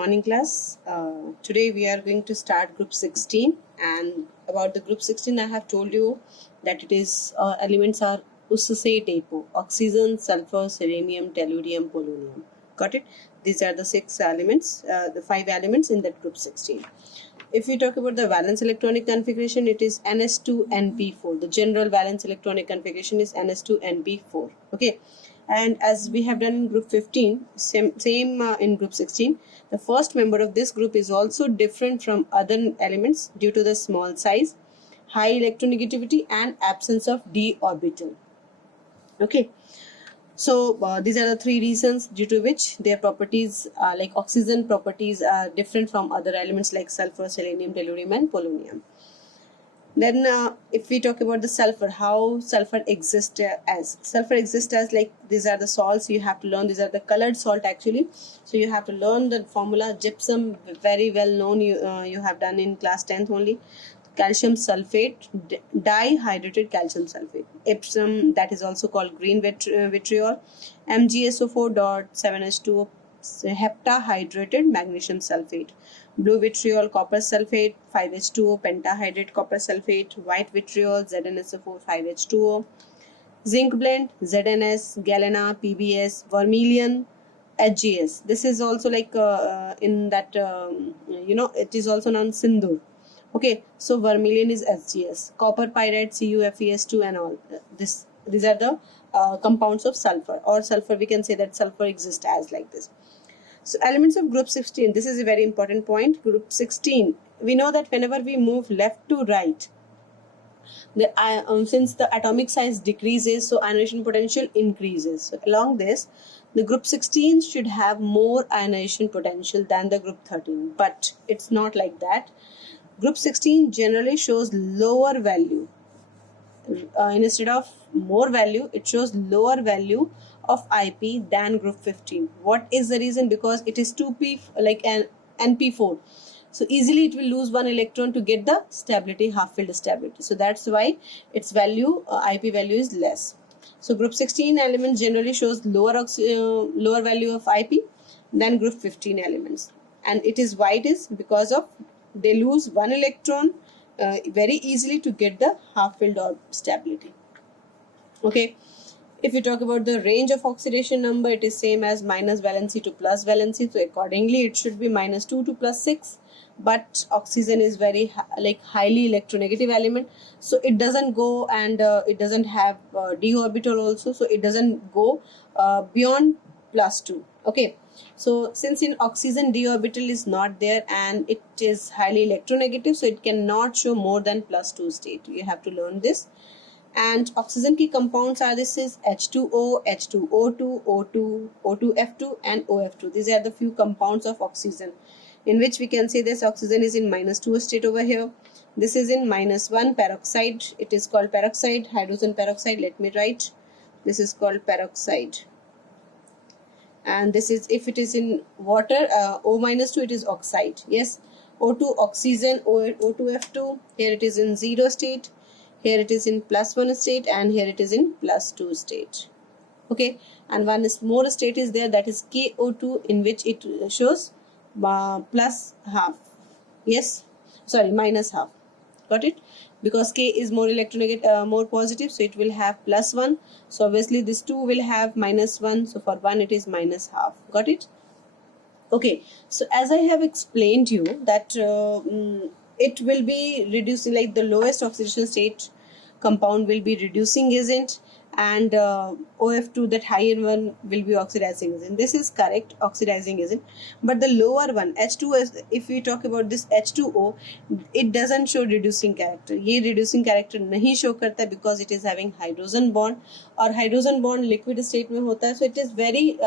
morning class. Today we are going to start group 16, and about the group 16 I have told you that it is elements are Ususate apo, oxygen, sulfur, selenium, tellurium, polonium. Got it? These are the 6 elements, the 5 elements in that group 16. If we talk about the valence electronic configuration, it is Ns2Np4. The general valence electronic configuration is Ns2Np4. Okay. And as we have done in group 15, same in group 16, the first member of this group is also different from other elements due to the small size, high electronegativity, and absence of d orbital. Okay. So these are the 3 reasons due to which their properties, like oxygen properties, are different from other elements like sulfur, selenium, tellurium, and polonium. Then if we talk about the sulfur, how sulfur exists as. Sulfur exists as, like, these are the salts you have to learn. These are the colored salt actually. So you have to learn the formula. Gypsum, very well known, you have done in class 10th only. Calcium sulfate, dihydrated calcium sulfate. Epsom, that is also called green vitriol. MgSO4.7H2O, heptahydrated magnesium sulfate. Blue vitriol, copper sulfate, 5H2O, pentahydrate copper sulfate. White vitriol, ZnSO4, 5H2O. Zinc blend, ZnS, galena, PBS. Vermilion, HGS. This is also like in that, it is also known Sindur. Okay, so vermilion is HGS. Copper pyrite, CuFeS2, and all. These are the compounds of sulfur, or sulfur, we can say that sulfur exists as like this. So elements of group 16, this is a very important point. Group 16, we know that whenever we move left to right, since the atomic size decreases, so ionization potential increases. So along this, the group 16 should have more ionization potential than the group 13, but it's not like that. Group 16 generally shows lower value. Instead of more value, it shows lower value of IP than group 15. What is the reason? Because it is 2p, like an NP4. So easily it will lose one electron to get the stability, half-filled stability. So that's why its value, IP value, is less. So group 16 elements generally shows lower value of IP than group 15 elements. And it is why it is because of they lose one electron very easily to get the half-filled orb stability. Okay. If you talk about the range of oxidation number, it is same as minus valency to plus valency. So accordingly, it should be -2 to +6. But oxygen is very highly electronegative element. So it doesn't go, and it doesn't have d orbital also. So it doesn't go beyond +2. Okay. So since in oxygen d orbital is not there and it is highly electronegative, so it cannot show more than +2 state. You have to learn this. And oxygen key compounds are, this is H2O, H2O2, O2, O2F2, and OF2. These are the few compounds of oxygen, in which we can say this oxygen is in -2 state over here. This is in -1 peroxide. It is called peroxide, hydrogen peroxide. Let me write. This is called peroxide. And this is, if it is in water, O-2, it is oxide. Yes, O2 oxygen, O2F2. Here it is in 0 state. Here it is in +1 state, and here it is in +2 state. Okay, and one is more state is there, that is KO2, in which it shows +half. Yes, sorry, -half. Got it? Because K is more electronegative, more positive, so it will have +1. So obviously this 2 will have -1. So for 1 it is -half. Got it? Okay. So as I have explained you that it will be reducing, like the lowest oxidation state compound will be reducing agent, and OF2, that higher one, will be oxidizing agent. This is correct, oxidizing agent. But the lower one, H2O, if we talk about this H2O, it doesn't show reducing character. ये reducing character नहीं show करता because it is having hydrogen bond, और hydrogen bond liquid state में होता है, so it is very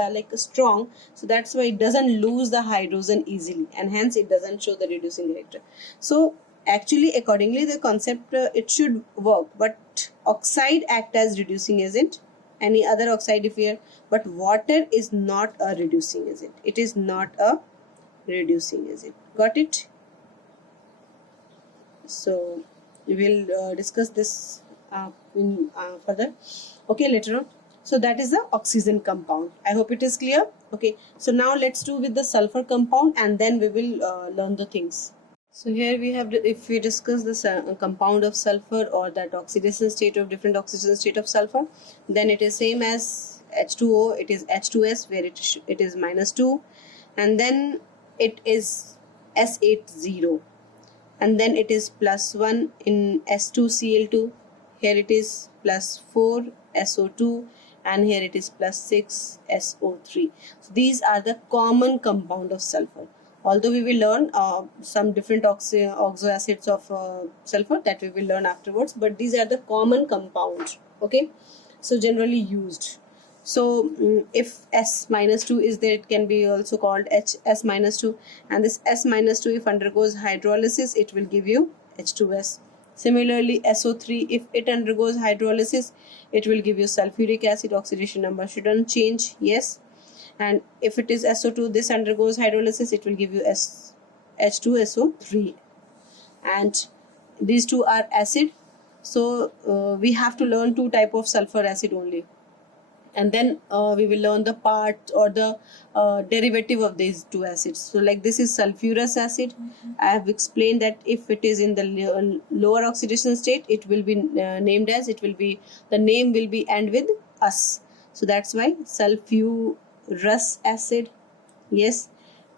strong. So that's why it doesn't lose the hydrogen easily, and hence it doesn't show the reducing character. So actually, accordingly, the concept it should work, but oxide act as reducing agent. Any other oxide if here, but water is not a reducing agent. It is not a reducing agent. Got it? So we will discuss this further. Okay, later on. So that is the oxygen compound. I hope it is clear. Okay, so now let's do with the sulfur compound, and then we will learn the things. So here we have, if we discuss the compound of sulfur or that oxidation state of different oxidation state of sulfur, then it is same as H2O. It is H2S, where it is -2, and then it is S80, and then it is +1 in S2Cl2. Here it is +4 SO2, and here it is +6 SO3. So these are the common compound of sulfur. Although we will learn some different oxo acids of sulfur, that we will learn afterwards, but these are the common compound. Okay, so generally used. So if S-2 is there, it can be also called HS-2, and this S-2, if undergoes hydrolysis, it will give you H2S. Similarly, SO3, if it undergoes hydrolysis, it will give you sulfuric acid. Oxidation number shouldn't change, yes. And if it is SO2, this undergoes hydrolysis, it will give you H2SO3. And these two are acid. So we have to learn two type of sulfur acid only. And then we will learn the part or the derivative of these two acids. So like this is sulfurous acid. I have explained that if it is in the lower oxidation state, it will be named as, the name will be end with us. So that's why sulfurous acid, yes,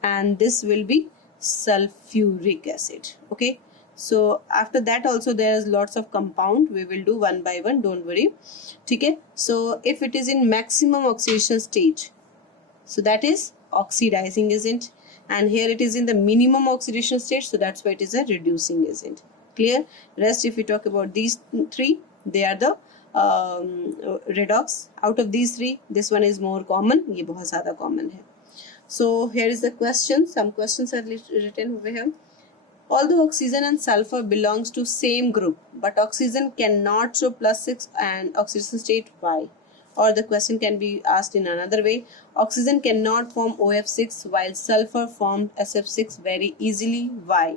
and this will be sulfuric acid. Okay, so after that also there is lots of compound. We will do one by one, don't worry. Okay, so if it is in maximum oxidation state, so that is oxidizing agent, and here it is in the minimum oxidation state, so that's why it is a reducing agent. Clear? Rest, if we talk about these three, they are the redox. Out of these three, this one is more common. ये बहुत ज़्यादा common है. So here is the question. Some questions are written over here. Although oxygen and sulfur belongs to same group, but oxygen cannot show +6 and oxidation state, why? Or the question can be asked in another way. Oxygen cannot form OF6 while sulfur forms SF6 very easily, why?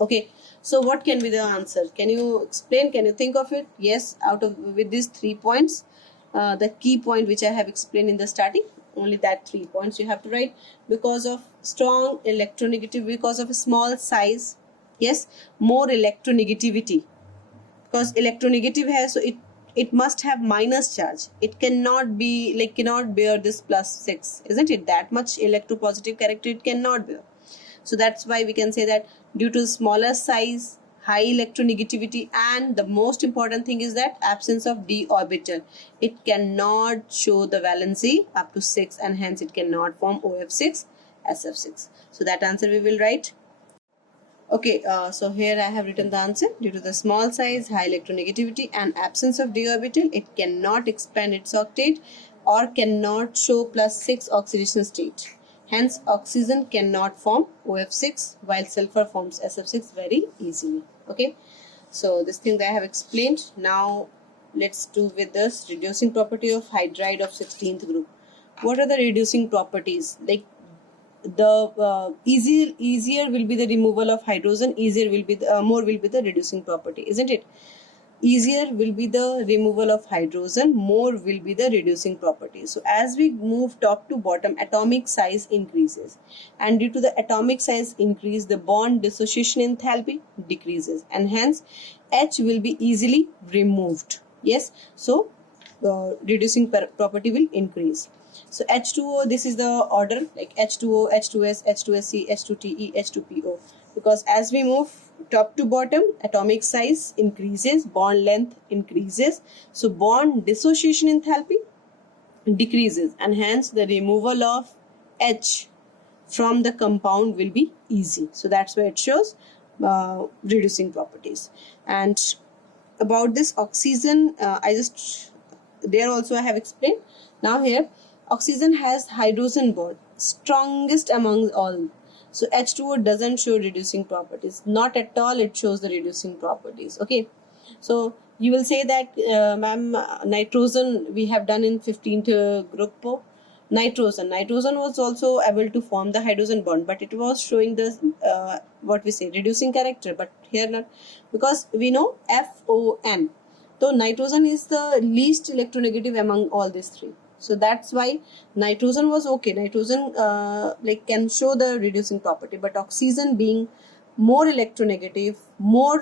Okay, so what can be the answer? Can you explain? Can you think of it? Yes, with these 3 points, the key point which I have explained in the starting, only that 3 points you have to write. Because of strong electronegativity, because of a small size, yes, more electronegativity, because electronegative hai, so it must have minus charge. It cannot bear this +6, isn't it? That much electropositive character it cannot bear. So that's why we can say that due to smaller size, high electronegativity, and the most important thing is that absence of d orbital, it cannot show the valency up to 6, and hence it cannot form OF6 SF6. So that answer we will write. Okay, so here I have written the answer. Due to the small size, high electronegativity, and absence of d orbital, it cannot expand its octet or cannot show +6 oxidation state. Hence, oxygen cannot form OF6 while sulfur forms SF6 very easily. Okay, so this thing that I have explained. Now let's do with this reducing property of hydride of 16th group. What are the reducing properties? Like the easier will be the removal of hydrogen, more will be the reducing property, isn't it? Easier will be the removal of hydrogen, more will be the reducing property. So as we move top to bottom, atomic size increases, and due to the atomic size increase, the bond dissociation enthalpy decreases, and hence H will be easily removed. Yes, so reducing property will increase. So H2O, this is the order, like H2O, H2S, H2SC, H2TE, H2PO, because as we move top to bottom, atomic size increases, bond length increases, so bond dissociation enthalpy decreases, and hence the removal of H from the compound will be easy. So that's why it shows reducing properties. And about this oxygen, there also I have explained. Now here, oxygen has hydrogen bond, strongest among all. So H2O doesn't show reducing properties. Not at all it shows the reducing properties. Okay. So you will say that, ma'am, nitrogen we have done in 15th group. Nitrogen was also able to form the hydrogen bond, but it was showing the reducing character, but here not, because we know FON. So nitrogen is the least electronegative among all these three. So that's why nitrogen was okay. Nitrogen like can show the reducing property, but oxygen being more electronegative, more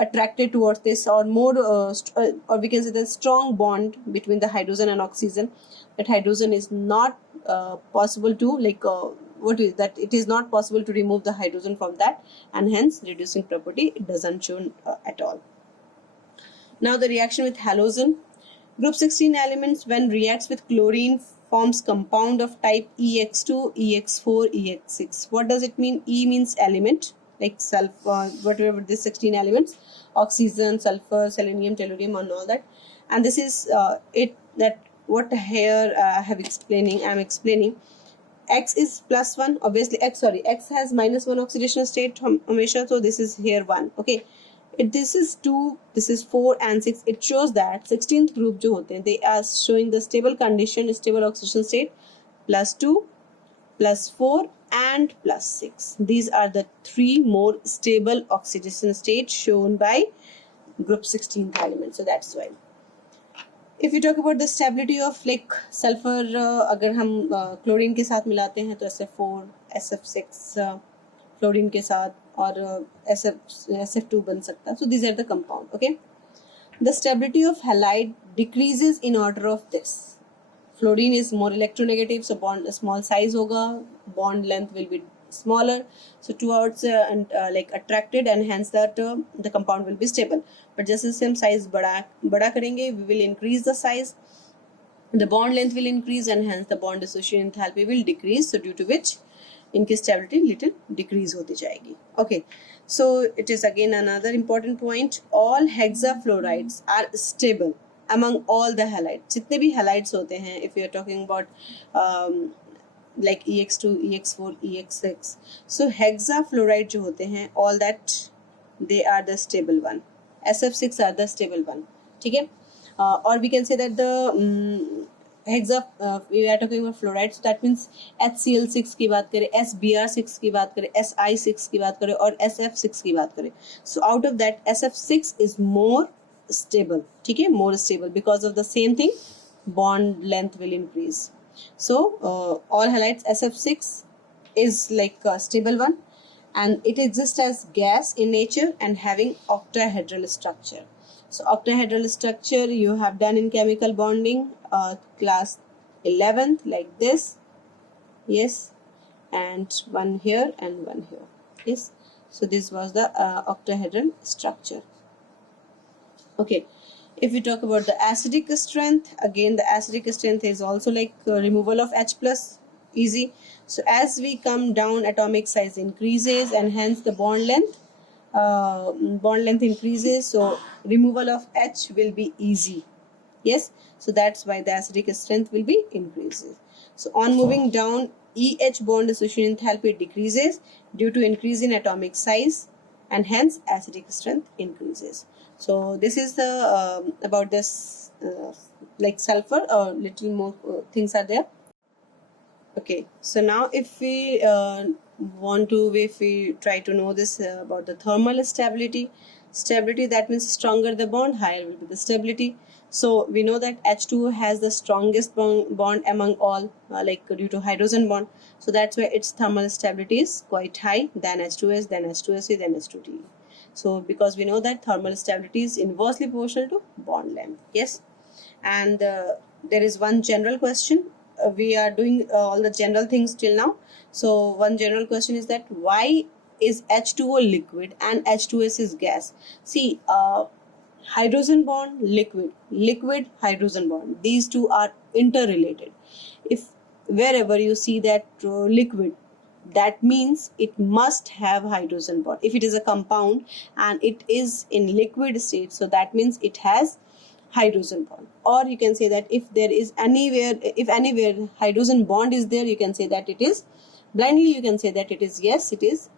attracted towards this, or more or we can say the strong bond between the hydrogen and oxygen, that hydrogen is not possible to like what is that, it is not possible to remove the hydrogen from that, and hence reducing property it doesn't show at all. Now the reaction with halogen. Group 16 elements when reacts with chlorine forms compound of type EX2, EX4, EX6. What does it mean? E means element, like sulfur, whatever these 16 elements, oxygen, sulfur, selenium, tellurium, and all that. And this is it, that what here I'm explaining. X is +1, obviously X has -1 oxidation state hamesha, so this is here 1. Okay, this is 2, this is 4 and 6. It shows that 16th group जो होते हैं, they are showing the stable condition, stable oxidation state, +2, +4 and +6. These are the 3 more stable oxidation states shown by group 16 element. So that's why. If you talk about the stability of like sulfur, अगर हम chlorine के साथ मिलाते हैं तो SF4, SF6 chlorine के साथ, और SF2 बन सकता है. So these are the compound. Okay. The stability of halide decreases in order of this. Fluorine is more electronegative, so bond small size होगा, bond length will be smaller, so towards and like attracted, and hence that the compound will be stable. But जैसे same size बड़ा करेंगे, we will increase the size, the bond length will increase, and hence the bond dissociation enthalpy will decrease, so due to which इनकी stability little decrease होती जाएगी. Okay, so it is again another important point. All hexafluorides are stable among all the halides. जितने भी halides होते हैं, if you are talking about like EX2, EX4, EX6, so hexafluoride जो होते हैं, all that they are the stable one. SF6 are the stable one. ठीक है? Or we can say that the we are talking about fluorides, so that means HCl6 की बात करें, SBr6 की बात करें, Si6 की बात करें, और SF6 की बात करें. So out of that, SF6 is more stable. ठीक है? More stable because of the same thing, bond length will increase. So all halides, SF6 is like a stable one, and it exists as gas in nature and having octahedral structure. So octahedral structure you have done in chemical bonding, class 11th, like this. Yes, and one here and one here. Yes, so this was the octahedral structure. Okay. If we talk about the acidic strength, again the acidic strength is also like removal of H plus, easy. So as we come down, atomic size increases, and hence the bond length increases, so removal of H will be easy. Yes, so that's why the acidic strength will be increases. So on moving down, EH bond dissociation enthalpy decreases due to increase in atomic size, and hence acidic strength increases. So this is the about this like sulfur, little more things are there. Okay, so now if we try to know this about the thermal stability, that means stronger the bond, higher will be the stability. So we know that H2O has the strongest bond among all, like due to hydrogen bond. So that's why its thermal stability is quite high than H2S, then H2SE, then H2TE. So because we know that thermal stability is inversely proportional to bond length. Yes, and there is one general question. We are doing all the general things till now. So one general question is that why is H2O liquid and H2S is gas? See, hydrogen bond, liquid hydrogen bond, these two are interrelated. If wherever you see that liquid, that means it must have hydrogen bond. If it is a compound and it is in liquid state, so that means it has hydrogen bond. Or you can say that if anywhere hydrogen bond is there, you can say that it is, blindly you can say that it is, yes, it is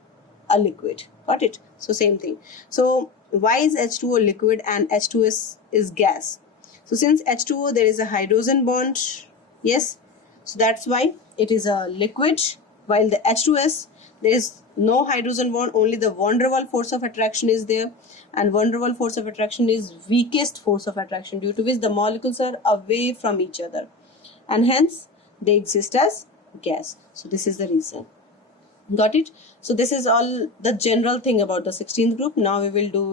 a liquid. Got it? So same thing. So why is H2O liquid and H2S is gas? So since H2O there is a hydrogen bond, yes, so that's why it is a liquid, while the H2S there is no hydrogen bond, only the van der Waals force of attraction is there, and van der Waals force of attraction is weakest force of attraction, due to which the molecules are away from each other and hence they exist as gas. So this is the reason. Got it? So this is all the general thing about the 16th group. Now we will do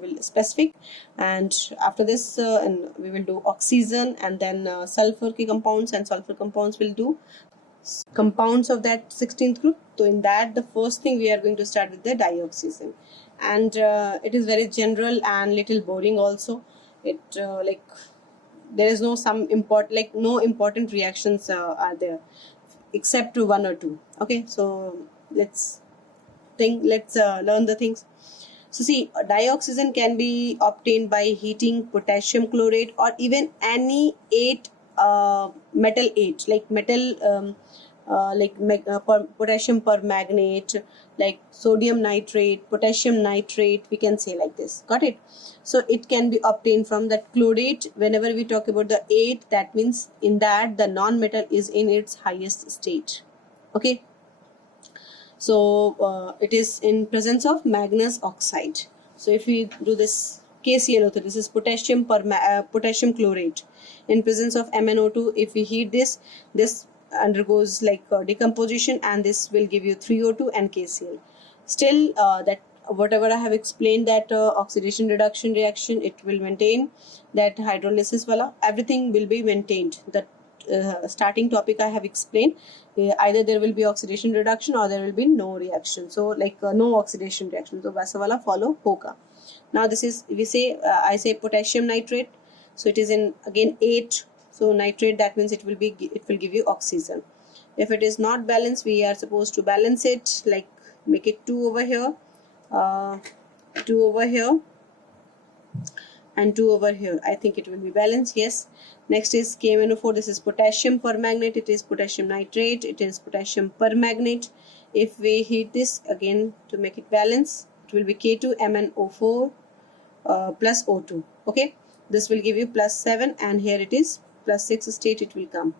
will specific, and after this and we will do oxygen, and then sulfur compounds, and sulfur compounds will do compounds of that 16th group. So in that, the first thing we are going to start with the dioxism, and it is very general and little boring also. It like there is no no important reactions are there except to one or two. Okay, so let's learn the things. So see, dioxygen can be obtained by heating potassium chlorate or even any 8 metal 8 like metal potassium permanganate, like sodium nitrate, potassium nitrate, we can say like this. Got it? So it can be obtained from that chlorate. Whenever we talk about the 8, that means in that the non-metal is in its highest state. Okay, so it is in presence of manganese oxide. So if we do this KClO3, this is potassium potassium chlorate. In presence of MnO2, if we heat this undergoes decomposition, and this will give you 3O2 and KCl. Still that whatever I have explained, that oxidation reduction reaction, it will maintain that hydrolysis wala, everything will be maintained. That starting topic I have explained, either there will be oxidation reduction or there will be no reaction. So no oxidation reaction, so वैसा वाला follow होगा. Now this is, we say I say potassium nitrate, so it is in again 8. So nitrate, that means it will give you oxygen. If it is not balanced, we are supposed to balance it, like make it 2 over here, 2 over here, and 2 over here. I think it will be balanced. Yes. Next is KMnO4. This is potassium permanganate. It is potassium nitrate. It is potassium permanganate. If we heat this again to make it balance, it will be K2MnO4 plus O2. Okay. This will give you plus 7, and here it is plus 6 state it will come.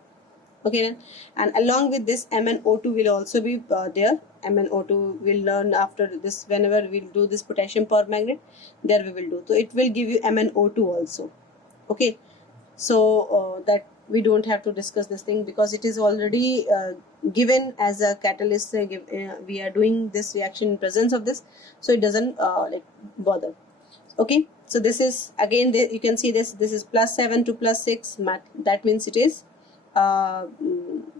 Okay then, and along with this MnO2 will also be there. MnO2 will learn after this, whenever we'll do this potassium permanganate, there we will do. So it will give you MnO2 also. Okay, so that we don't have to discuss this thing because it is already given as a catalyst. We are doing this reaction in presence of this, so it doesn't bother. Okay, so this is again you can see this is plus 7 to plus 6. That means it is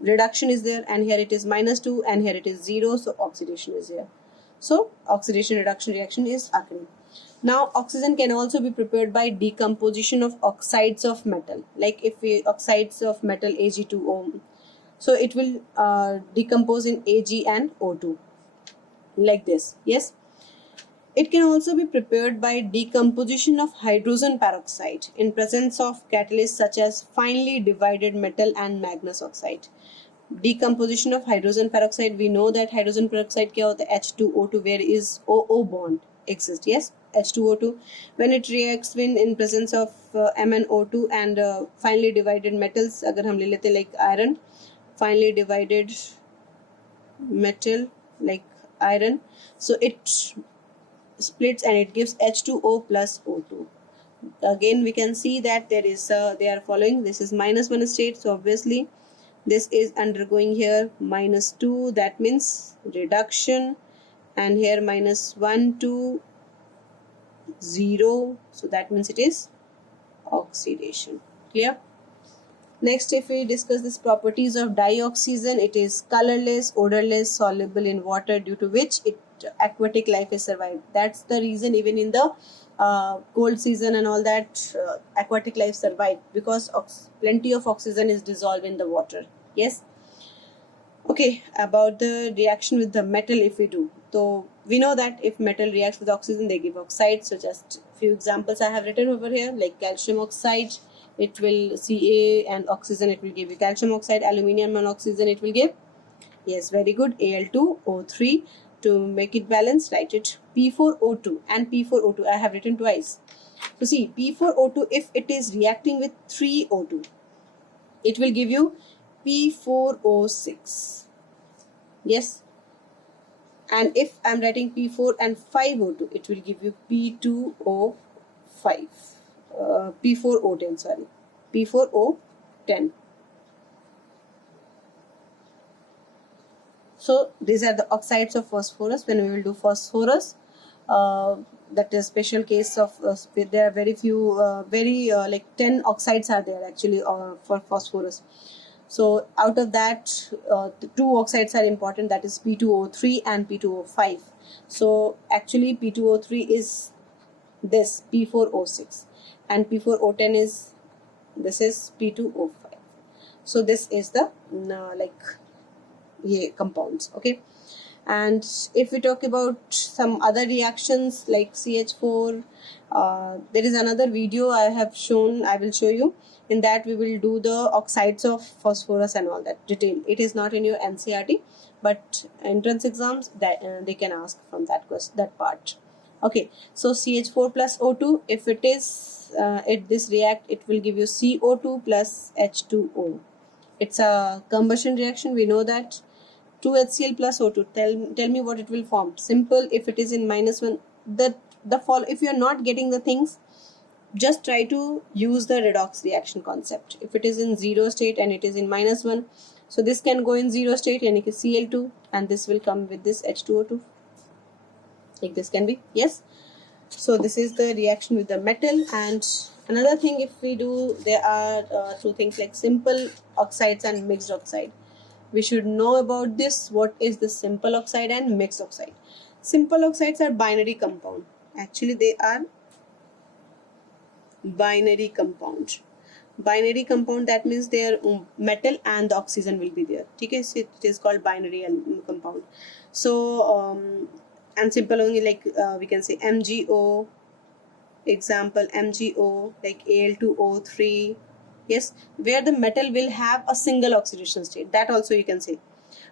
reduction is there, and here it is minus 2, and here it is 0, so oxidation is here. So oxidation reduction reaction is occurring. Now oxygen can also be prepared by decomposition of oxides of metal, like if we oxides of metal Ag2O, so it will decompose in Ag and O2 like this. Yes. It can also be prepared by decomposition of hydrogen peroxide in presence of catalysts such as finely divided metal and manganese oxide. Decomposition of hydrogen peroxide, we know that hydrogen peroxide kya hota hai? H2O2, where is OO bond exists. Yes, H2O2. When it reacts in presence of MnO2 and finely divided metals, agar hum le lete like iron, finely divided metal like iron, so it splits and it gives H2O plus O2. Again we can see that there is they are following, this is minus 1 state, so obviously this is undergoing here minus 2, that means reduction, and here minus 1 to 0, so that means it is oxidation. Clear? Next, if we discuss this properties of dioxygen, it is colorless, odorless, soluble in water, due to which aquatic life is survived. That's the reason even in the cold season and all that, aquatic life survived, because plenty of oxygen is dissolved in the water. Yes. Okay, about the reaction with the metal, if we do, so we know that if metal reacts with oxygen, they give oxides. So just few examples I have written over here, like calcium oxide, it will Ca, and oxygen, it will give you calcium oxide. Aluminium and oxygen, it will give, yes, very good, Al2O3. To make it balanced, write it P4O2 and P4O2. I have written twice. So see, P4O2, if it is reacting with 3O2, it will give you P4O6. Yes. And if I'm writing P4 and 5O2, it will give you P2O5, P4O10, sorry, P4O10. So these are the oxides of phosphorus. When we will do phosphorus, that is special case of there are very few, like 10 oxides are there actually for phosphorus. So out of that, the two oxides are important, that is P2O3 and P2O5. So actually P2O3 is this P4O6 and P4O10 is this is P2O5. So this is the compounds. Okay, and if we talk about some other reactions like CH4, there is another video I have shown, I will show you. In that we will do the oxides of phosphorus and all that detail. It is not in your NCERT, but entrance exams that they can ask from that part. Okay, so CH4 plus O2, if it is this react, it will give you CO2 plus H2O. It's a combustion reaction, we know that. 2HCl plus O2, tell me what it will form. Simple. If it is in -1, if you are not getting the things, just try to use the redox reaction concept. If it is in 0 state and it is in -1, so this can go in 0 state and it is Cl2 and this will come with this H2O2, like this can be. Yes, so this is the reaction with the metal. And another thing, if we do, there are two things like simple oxides and mixed oxide. We should know about this. What is the simple oxide and mixed oxide? Simple oxides are binary compound. Actually, they are binary compound. Binary compound, that means their metal and the oxygen will be there. Okay, so it is called binary compound. So and simple only, like we can say MgO. Example MgO, like Al2O3. Yes, where the metal will have a single oxidation state. That also you can say.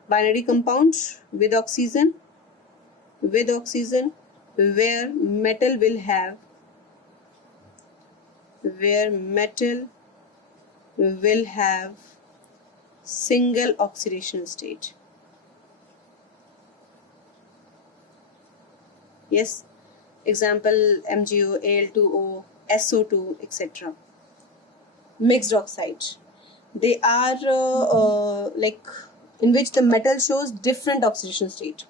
Binary compound with oxygen, where metal will have single oxidation state. Yes, example MgO, Al2O, SO2, etc. Mixed oxide, they are like in which the metal shows different oxidation state.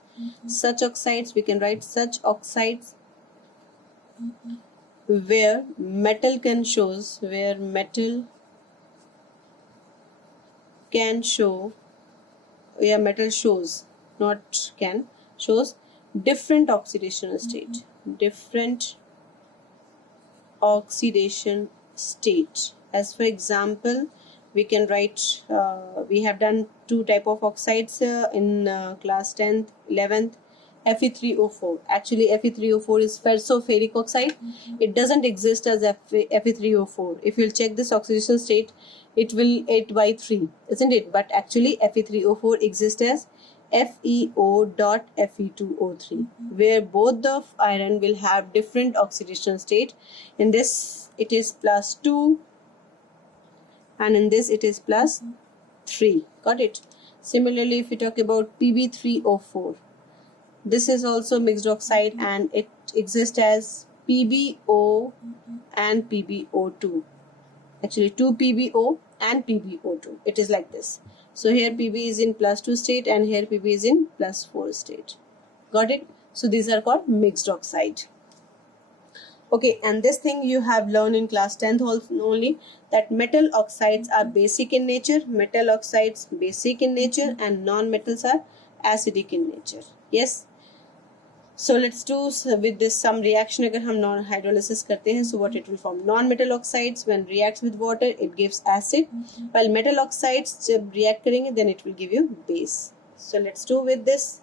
Such oxides, we can write such oxides where metal shows different oxidation state. As for example, we can write, we have done two type of oxides in class 10th, 11th. Fe3O4. Actually, Fe3O4 is ferroferric oxide. It doesn't exist as Fe3O4. If you'll check this oxidation state, it will 8/3, isn't it? But actually, Fe3O4 exists as FeO.Fe2O3, where both the iron will have different oxidation state. In this, it is +2, and in this, it is +3. Got it? Similarly, if we talk about Pb3O4, this is also mixed oxide and it exists as PbO and PbO2. Actually, 2PbO and PbO2. It is like this. So here Pb is in +2 state and here Pb is in +4 state. Got it? So these are called mixed oxide. Okay, and this thing you have learned in class 10th only, that metal oxides are basic in nature, and non-metals are acidic in nature. Yes. So let's do with this some reaction. अगर हम non hydrolysis करते हैं, so what it will form? Non-metal oxides when reacts with water, it gives acid, while metal oxides जब react करेंगे, then it will give you base. So let's do with this.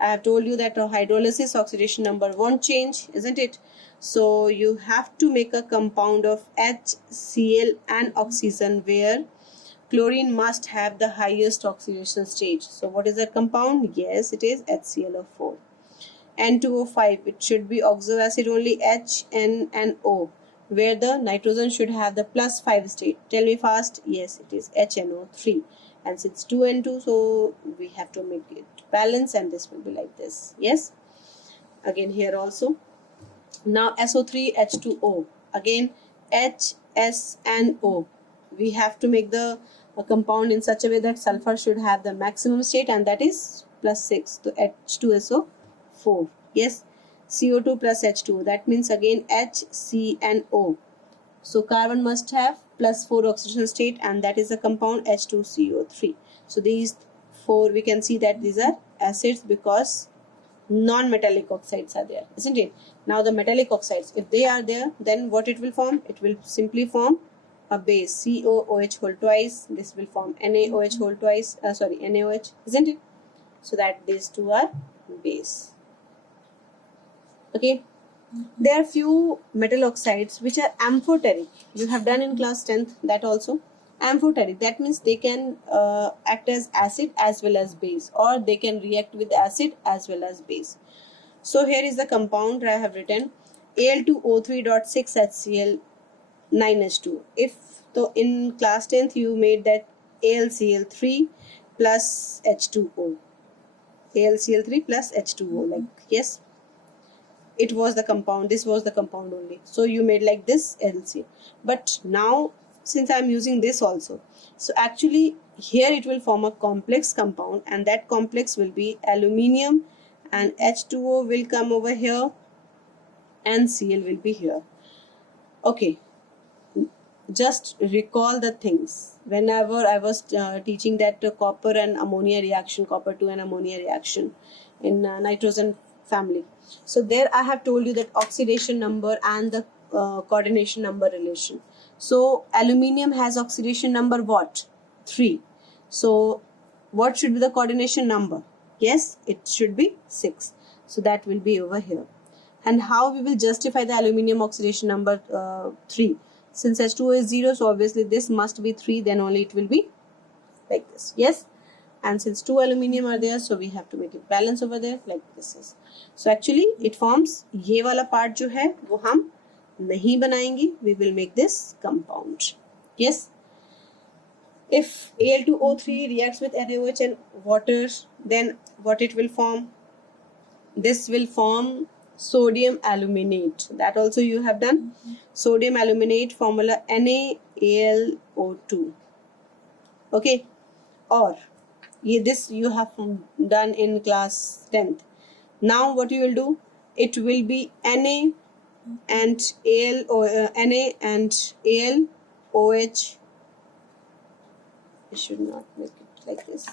I have told you that hydrolysis oxidation number won't change, isn't it? So you have to make a compound of HCl and oxygen where chlorine must have the highest oxidation stage. So what is that compound? Yes, it is HClO4. N2O5, it should be oxo acid only, H, N and O, where the nitrogen should have the +5 state. Tell me fast. Yes, it is HNO3. And since 2 and 2, so we have to make it balance, and this will be like this. Yes, again here also. Now SO3H2O, again H, S and O. We have to make the compound in such a way that sulfur should have the maximum state, and that is +6, so H2SO4. Yes, CO2 plus H2O, that means again H, C and O. So carbon must have +4 oxidation state, and that is the compound H2CO3. So these four, we can see that these are acids because non-metallic oxides are there, isn't it? Now the metallic oxides, if they are there, then what it will form? It will simply form a base, COOH whole twice. This will form NaOH whole twice, NaOH, isn't it? So that these two are base. Okay. There are few metal oxides which are amphoteric. You have done in class 10th that also. Amphoteric, that means they can act as acid as well as base, or they can react with acid as well as base. So here is the compound I have written, Al2O3.6HCl9H2. If so, in class 10th you made that AlCl3 plus H2O. AlCl3 plus H2O, like, yes, it was the compound, this was the compound only. So you made like this LC. But now since I am using this also, so actually here it will form a complex compound, and that complex will be aluminium, and H2O will come over here and Cl will be here. Okay, just recall the things. Whenever I was teaching that copper and ammonia reaction, copper 2 and ammonia reaction in nitrogen family. So there I have told you that oxidation number and the coordination number relation. So aluminium has oxidation number what? 3. So what should be the coordination number? Yes, it should be 6. So that will be over here. And how we will justify the aluminium oxidation number 3? Since H2O is 0, so obviously this must be 3, then only it will be like this. Yes. And since 2 aluminium are there, so we have to make it balance over there, like this is. So actually it forms, ये वाला part जो है वो हम नहीं बनाएंगे, we will make this compound. Yes. If Al2O3 reacts with NaOH and water, then what it will form? This will form sodium aluminate. That also you have done. Sodium aluminate, formula NaAlO2. Okay. Or this you have done in class 10th. Now what you will do? It will be Na and Na and AlOH. I should not make it like this.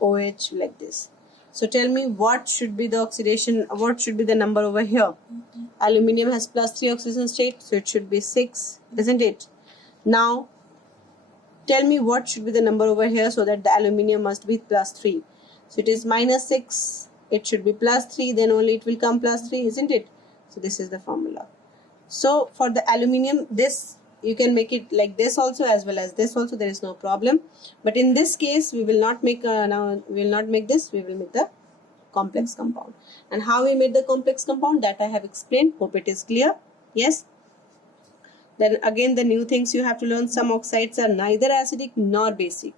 AlOH like this. So tell me what should be the oxidation, what should be the number over here? Aluminium has +3 oxidation state, so it should be 6, isn't it? Now tell me what should be the number over here, so that the aluminium must be +3. So it is -6, it should be +3, then only it will come +3, isn't it? So this is the formula. So for the aluminium, this you can make it like this also as well as this also, there is no problem. But in this case we will not make now we will not make this, we will make the complex compound. And how we made the complex compound, that I have explained. Hope it is clear. Yes. Then again the new things you have to learn. Some oxides are neither acidic nor basic.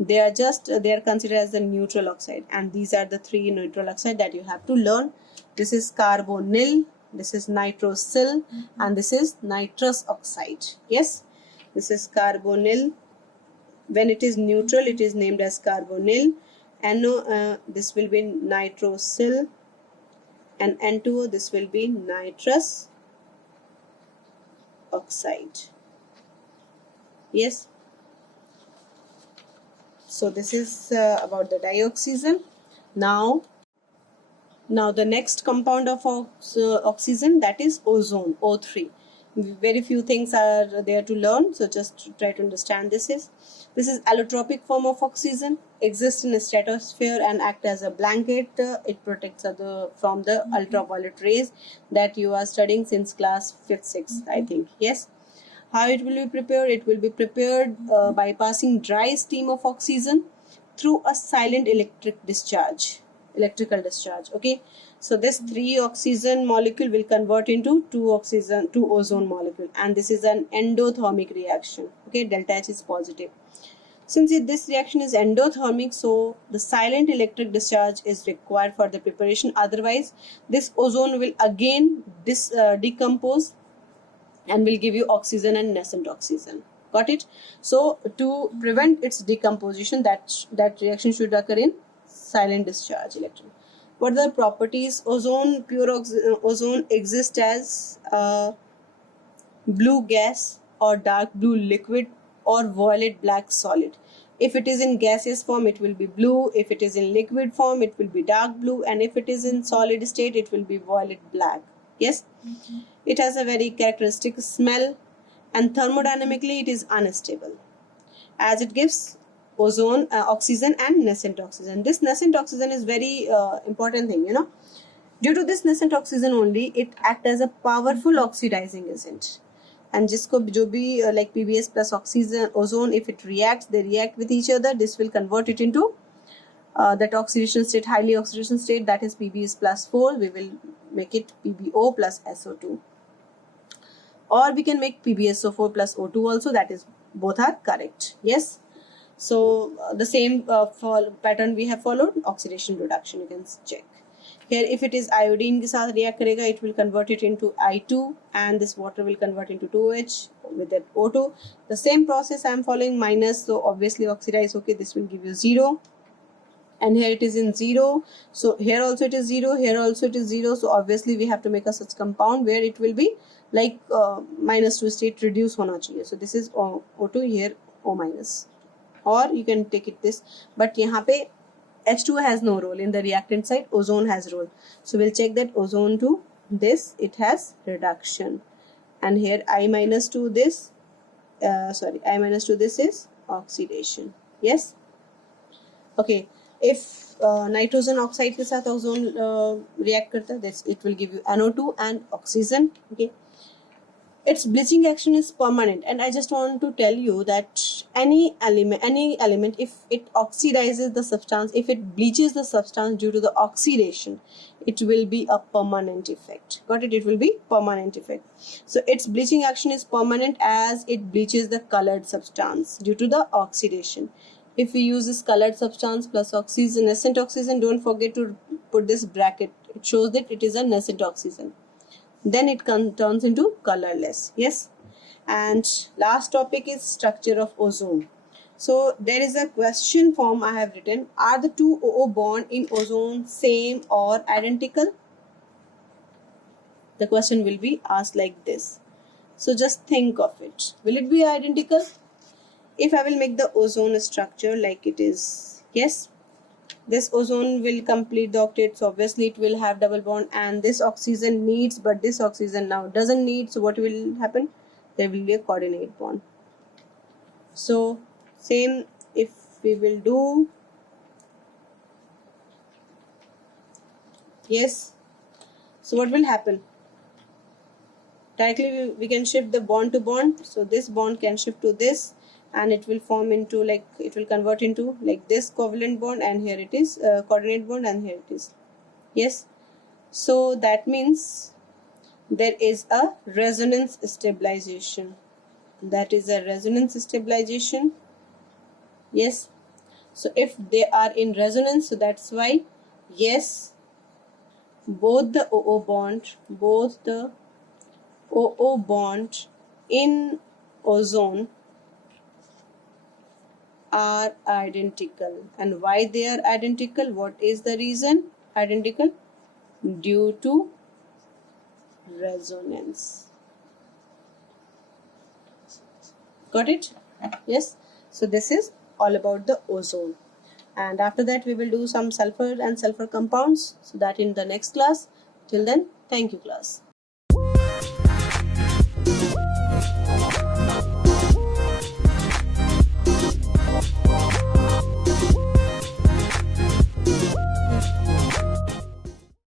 They are considered as the neutral oxide, and these are the 3 neutral oxide that you have to learn. This is carbonyl, this is nitrosyl, and this is nitrous oxide. Yes, this is carbonyl. When it is neutral, it is named as carbonyl. This will be nitrosyl, and N2O, this will be nitrous oxide. Yes. So this is about the dioxism. Now the next compound of oxygen, that is ozone, O3. Very few things are there to learn, so just try to understand this is allotropic form of oxygen, exists in the stratosphere and act as a blanket. It protects from the ultraviolet rays that you are studying since class 5th, 6th, I think. Yes. How it will be prepared? It will be prepared by passing dry steam of oxygen through a silent electrical discharge. Okay. So this 3 oxygen molecule will convert into 2 ozone molecule, and this is an endothermic reaction. Okay, delta H is positive. Since this reaction is endothermic, so the silent electric discharge is required for the preparation. Otherwise, this ozone will again decompose and will give you oxygen and nascent oxygen. Got it? So to prevent its decomposition, that reaction should occur in silent discharge electron. What are the properties? Ozone exists as blue gas or dark blue liquid or violet black solid. If it is in gaseous form, it will be blue. If it is in liquid form, it will be dark blue. And if it is in solid state, it will be violet black. Yes? It has a very characteristic smell, and thermodynamically it is unstable, as it gives oxygen and nascent oxygen. This nascent oxygen is very important thing, you know. Due to this nascent oxygen only, it acts as a powerful oxidizing agent. And जिसको जो भी like PbS plus oxygen ozone, if it reacts, they react with each other. This will convert it into that oxidation state, highly oxidation state, that is PbS plus 4. We will make it PbO plus SO2. Or we can make PbSO4 plus O2 also, that is both are correct. Yes. So the same pattern we have followed, oxidation reduction, you can check. Here if it is iodine के साथ react करेगा, it will convert it into I2, and this water will convert into 2H with that O2. The same process I am following, minus, so obviously oxidize, okay, this will give you 0. And here it is in 0, so here also it is 0, here also it is 0, so obviously we have to make a such compound where it will be like -2 state reduce होना चाहिए. So this is O2, here O minus, or you can take it this, but यहाँ पे H2 has no role in the reactant side, ozone has role. So we'll check that ozone to this, it has reduction, and here I minus to this, I minus to this is oxidation. Yes. Okay. If nitrogen oxide के साथ ozone react करता है, this it will give you NO2 and oxygen. Okay. Its bleaching action is permanent, and I just want to tell you that any element, if it oxidizes the substance, if it bleaches the substance due to the oxidation, it will be a permanent effect. Got it? It will be permanent effect. So its bleaching action is permanent as it bleaches the colored substance due to the oxidation. If we use this colored substance plus oxygen, nascent oxygen, don't forget to put this bracket. It shows that it is a nascent oxygen. Then it turns into colorless. Yes. And last topic is structure of ozone. So there is a question form I have written. Are the two OO bond in ozone same or identical? The question will be asked like this. So just think of it. Will it be identical? If I will make the ozone structure like it is, yes, this ozone will complete the octet, so obviously it will have double bond, and this oxygen needs, but this oxygen now doesn't need, so what will happen? There will be a coordinate bond. So same if we will do, yes, so what will happen? Directly we can shift the bond to bond, so this bond can shift to this, and it will form into like, it will convert into like this covalent bond, and here it is coordinate bond, and here it is. Yes. So that means there is a resonance stabilization. That is a resonance stabilization. Yes. So if they are in resonance, so that's why, yes, both the OO bond in ozone are identical. And why they are identical? What is the reason identical? Due to resonance. Got it? Yes. So this is all about the ozone, and after that we will do some sulfur and sulfur compounds, so that in the next class. Till then, thank you class.